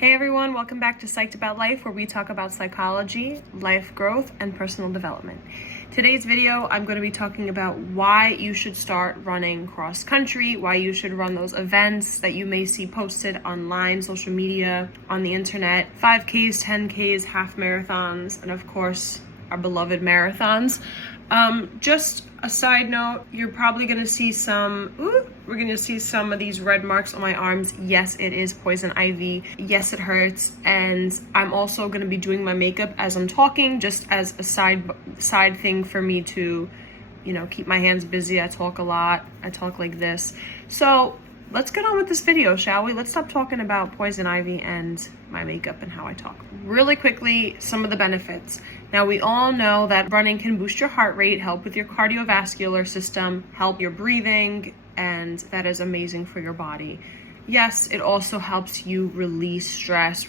Hey everyone, welcome back to Psyched About Life, where we talk about psychology, life growth, and personal development. Today's video, I'm going to be talking about why you should start running cross country, why you should run those events that you may see posted online, social media, on the internet, 5Ks, 10Ks, half marathons, and of course, our beloved marathons. Just a side note, you're probably going to see we're going to see some of these red marks on my arms. Yes, it is poison ivy. Yes, it hurts. And I'm also going to be doing my makeup as I'm talking, just as a side thing for me to, keep my hands busy. I talk a lot. I talk like this. So let's get on with this video, shall we? Let's stop talking about poison ivy and my makeup and how I talk. Really quickly, some of the benefits. Now, we all know that running can boost your heart rate, help with your cardiovascular system, help your breathing, and that is amazing for your body. Yes, it also helps you release stress,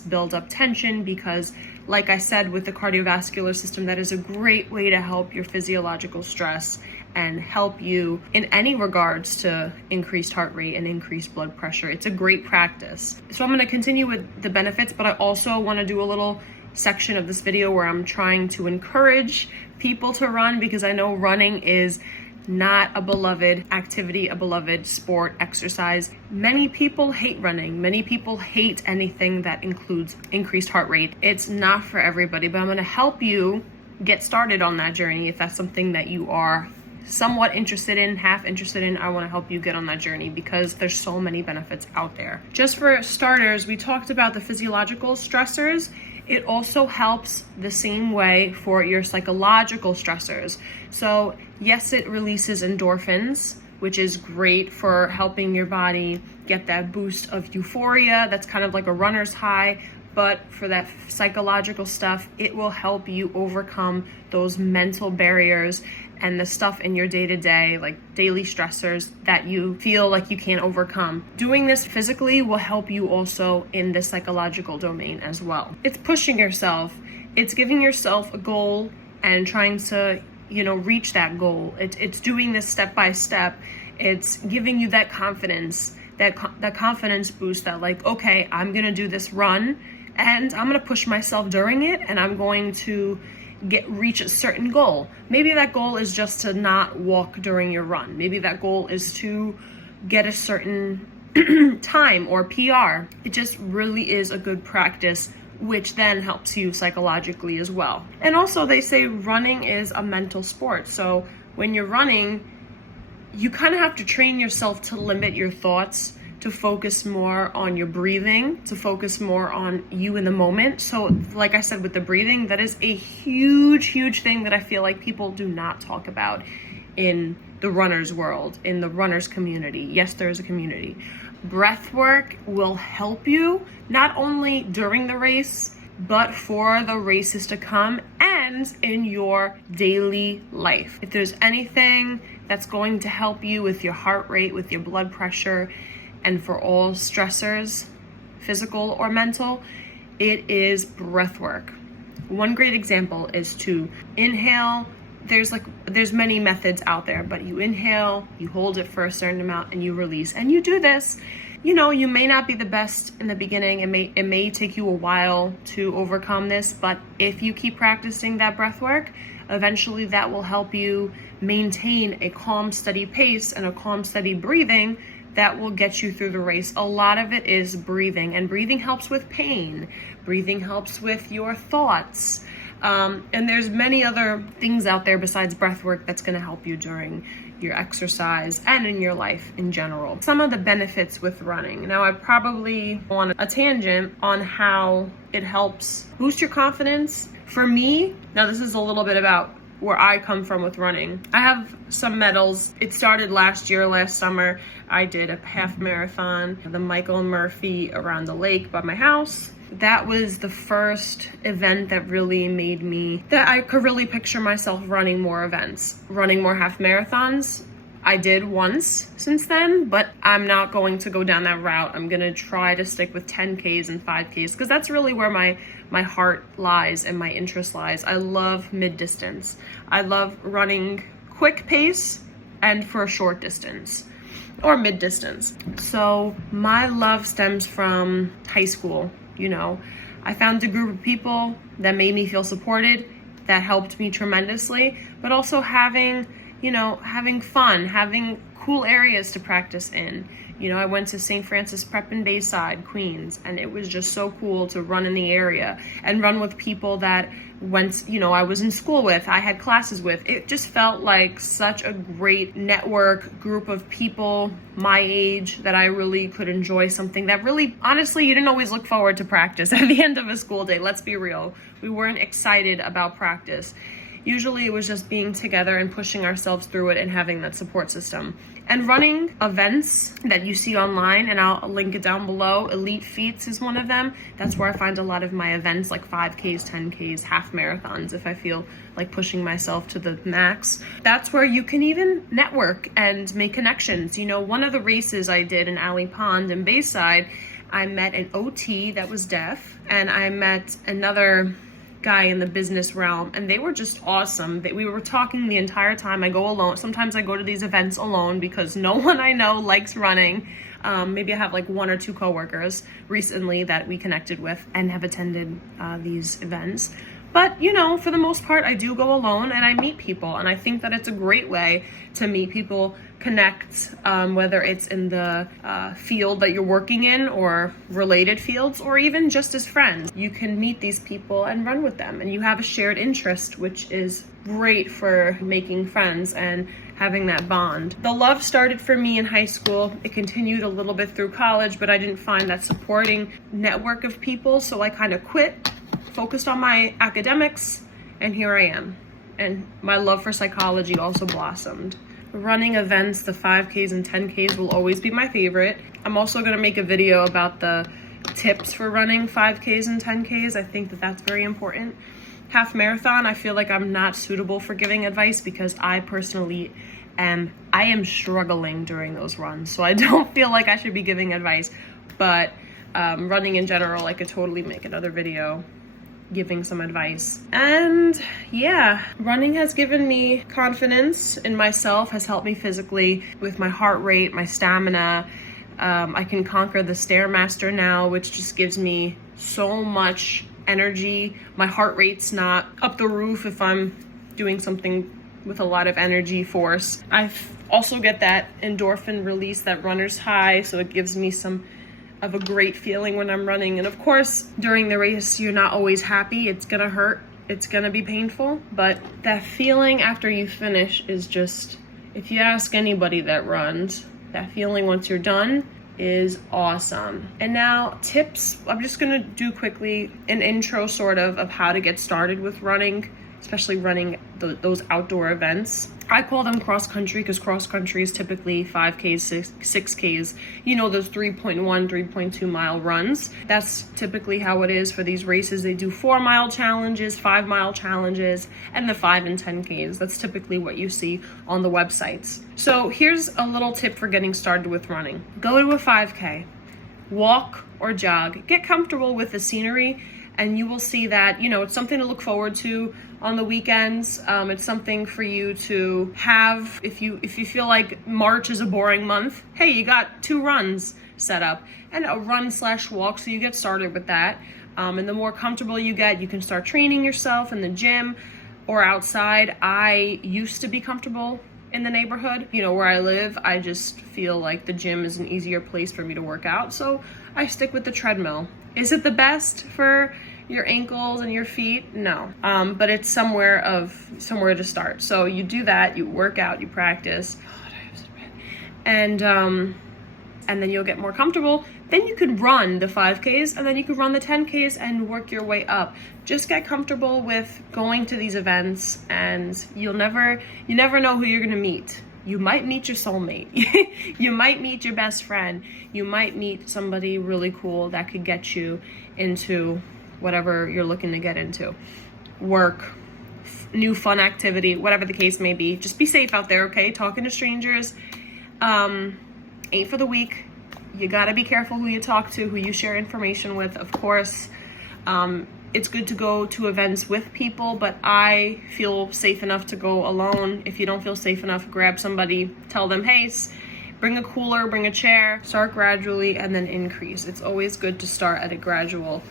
build up tension, because like I said, with the cardiovascular system, that is a great way to help your physiological stress and help you in any regards to increased heart rate and increased blood pressure. It's a great practice. So I'm going to continue with the benefits, but I also want to do a little section of this video where I'm trying to encourage people to run, because I know running is not a beloved activity, a beloved sport, exercise. Many people hate running. Many people hate anything that includes increased heart rate. It's not for everybody, but I'm going to help you get started on that journey. If that's something that you are somewhat interested in, half interested in, I want to help you get on that journey because there's so many benefits out there. Just for starters, we talked about the physiological stressors. It also helps the same way for your psychological stressors. So yes, it releases endorphins, which is great for helping your body get that boost of euphoria. That's kind of like a runner's high. But for that psychological stuff, it will help you overcome those mental barriers and the stuff in your day-to-day, like daily stressors that you feel like you can't overcome. Doing this physically will help you also in the psychological domain as well. It's pushing yourself. It's giving yourself a goal and trying to, reach that goal. It's doing this step by step. It's giving you that confidence, that confidence boost that like, okay, I'm going to do this run and I'm going to push myself during it, and I'm going to reach a certain goal. Maybe that goal is just to not walk during your run. Maybe that goal is to get a certain time or PR. It just really is a good practice, which then helps you psychologically as well. And also they say running is a mental sport. So when you're running, you kind of have to train yourself to limit your thoughts, to focus more on your breathing, to focus more on you in the moment. So like I said, with the breathing, that is a huge thing that I feel like people do not talk about in the runner's world, in the runner's community. Yes, there is a community. Breath work will help you not only during the race, but for the races to come and in your daily life. If there's anything that's going to help you with your heart rate, with your blood pressure, and for all stressors, physical or mental, it is breath work. One great example is to inhale. There's many methods out there, but you inhale, you hold it for a certain amount, and you release. And you do this, you may not be the best in the beginning. It may take you a while to overcome this, but if you keep practicing that breath work, eventually that will help you maintain a calm, steady pace and a calm, steady breathing that will get you through the race. A lot of it is breathing, and breathing helps with pain. Breathing helps with your thoughts. And there's many other things out there besides breath work that's gonna help you during your exercise and in your life in general. Some of the benefits with running. Now, I probably on a tangent on how it helps boost your confidence. For me, now this is a little bit about where I come from with running. I have some medals. It started last summer. I did a half marathon, the Michael Murphy around the lake by my house. That was the first event that really made me, that I could really picture myself running more events, running more half marathons. I did once since then, but I'm not going to go down that route. I'm going to try to stick with 10Ks and 5Ks because that's really where my heart lies and my interest lies. I love mid-distance. I love running quick pace and for a short distance. or mid-distance. So my love stems from high school. I found a group of people that made me feel supported, that helped me tremendously, but also having fun, having cool areas to practice in. I went to St. Francis Prep in Bayside, Queens, and it was just so cool to run in the area and run with people that I was in school with, I had classes with. It just felt like such a great network group of people my age that I really could enjoy something that really, honestly, you didn't always look forward to practice at the end of a school day. Let's be real. We weren't excited about practice. Usually it was just being together and pushing ourselves through it and having that support system. And running events that you see online, and I'll link it down below. Elite Feats is one of them. That's where I find a lot of my events, like 5Ks, 10Ks, half marathons, if I feel like pushing myself to the max. That's where you can even network and make connections. One of the races I did in Alley Pond in Bayside, I met an OT that was deaf, and I met another guy in the business realm, and they were just awesome. We were talking the entire time. I go alone. Sometimes I go to these events alone because no one I know likes running. Maybe I have like one or two coworkers recently that we connected with and have attended these events. But, for the most part, I do go alone and I meet people. And I think that it's a great way to meet people, connect, whether it's in the field that you're working in or related fields, or even just as friends. You can meet these people and run with them, and you have a shared interest, which is great for making friends and having that bond. The love started for me in high school. It continued a little bit through college, but I didn't find that supporting network of people, so I kind of quit, focused on my academics, and here I am. And my love for psychology also blossomed. Running events, the 5Ks and 10Ks will always be my favorite. I'm also going to make a video about the tips for running 5Ks and 10Ks. I think that that's very important. Half marathon, I feel like I'm not suitable for giving advice because I personally am struggling during those runs. So I don't feel like I should be giving advice, but running in general, I could totally make another video giving some advice. And yeah, running has given me confidence in myself, has helped me physically with my heart rate, my stamina. I can conquer the Stairmaster now, which just gives me so much energy. My heart rate's not up the roof if I'm doing something with a lot of energy force. I also get that endorphin release, that runner's high, so it gives me some of a great feeling when I'm running. And of course, during the race, you're not always happy. It's gonna hurt. It's gonna be painful. But that feeling after you finish is just, if you ask anybody that runs, that feeling once you're done is awesome. And now tips. I'm just gonna do quickly an intro sort of how to get started with running, especially running those outdoor events. I call them cross country because cross country is typically 5Ks, 6Ks, those 3.1, 3.2 mile runs. That's typically how it is for these races. They do 4-mile challenges, 5-mile challenges, and the 5 and 10Ks. That's typically what you see on the websites. So here's a little tip for getting started with running. Go to a 5K, walk or jog, get comfortable with the scenery, and you will see that, it's something to look forward to on the weekends. It's something for you to have if you feel like March is a boring month. Hey, you got 2 runs set up and a run/walk, so you get started with that. And the more comfortable you get, you can start training yourself in the gym or outside. I used to be comfortable in the neighborhood, where I live. I just feel like the gym is an easier place for me to work out, so I stick with the treadmill. Is it the best for your ankles and your feet? No, but it's somewhere to start. So you do that, you work out, you practice, and then you'll get more comfortable. Then you could run the 5Ks, and then you could run the 10Ks and work your way up. Just get comfortable with going to these events, and you never know who you're gonna meet. You might meet your soulmate. You might meet your best friend. You might meet somebody really cool that could get you into whatever you're looking to get into. Work, new fun activity, whatever the case may be. Just be safe out there, okay? Talking to strangers ain't for the weak. You gotta be careful who you talk to, who you share information with, of course. It's good to go to events with people, but I feel safe enough to go alone. If you don't feel safe enough, grab somebody, tell them, hey, Bring a cooler, bring a chair, start gradually and then increase. It's always good to start at a gradual,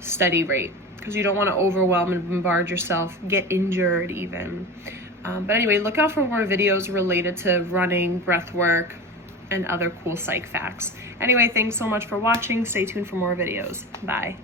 steady rate because you don't want to overwhelm and bombard yourself, get injured even. But anyway, look out for more videos related to running, breath work, and other cool psych facts. Anyway, thanks so much for watching. Stay tuned for more videos. Bye.